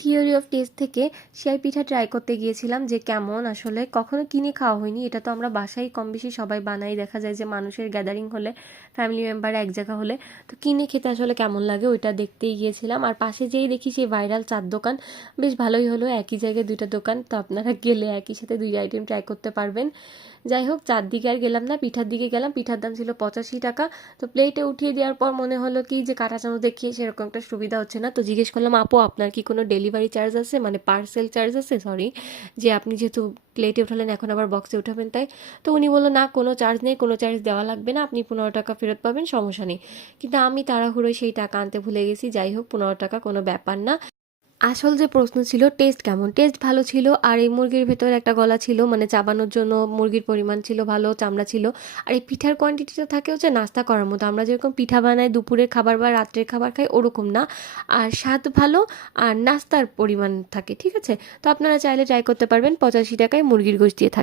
Theory of test থেকে সেমাই পিঠা try করতে গিয়েছিলাম যে কেমন আসলে, কখনো কিনে খাওয়া হয়নি। এটা তো আমরা বাসায় কম বেশি সবাই বানাই, দেখা যায় যে মানুষের গ্যাদারিং হলে, ফ্যামিলি মেম্বার এক জায়গা হলে তো কিনে খেতে আসলে কেমন লাগে ওইটা দেখতেই গিয়েছিলাম। আর পাশে যেই দেখি সেই ভাইরাল চার দোকান, বেশ ভালোই হলো, একই জায়গায় দুইটা দোকান, তো আপনারা গেলে একই সাথে দুই আইটেম ট্রাই করতে পারবেন। যাই হোক, চার দিকে আর গেলাম না, পিঠার দিকে গেলাম। পিঠার দাম ছিল 85 টাকা। তো প্লেটে উঠিয়ে দেওয়ার পর মনে হলো কি যে কাঁটা চামচ দেখিয়ে সেরকম একটা সুবিধা হচ্ছে না, তো জিজ্ঞেস করলাম, আপু আপনার কি কোনো ডেলিভারি চার্জ আছে, মানে পার্সেল চার্জ আছে, সরি, যে আপনি যেহেতু প্লেটে উঠালেন এখন আবার বক্সে উঠাবেন তাই। তো উনি বললো না, কোনো চার্জ নেই, কোনো চার্জ দেওয়া লাগবে না, আপনি 15 টাকা ফেরত পাবেন, সমস্যা নেই। কিন্তু আমি তাড়াহুড়োয় সেই টাকা আনতে ভুলে গেছি। যাই হোক, 15 টাকা কোনো ব্যাপার না। আসল যে প্রশ্ন ছিল টেস্ট কেমন, টেস্ট ভালো ছিল। আর এই মুরগির ভেতরে একটা গলা ছিল, মানে চাবানোর জন্য মুরগির পরিমাণ ছিল ভালো, চামড়া ছিল। আর এই পিঠার কোয়ান্টিটিটা থাকে হচ্ছে নাস্তা করার মতো, আমরা যেরকম পিঠা বানাই দুপুরের খাবার বা রাত্রের খাবার খাই ওরকম না। আর স্বাদ ভালো, আর নাস্তার পরিমাণ থাকে, ঠিক আছে। তো আপনারা চাইলে ট্রাই করতে পারবেন, 85 টাকায় মুরগির গোশত দিয়ে থাকে।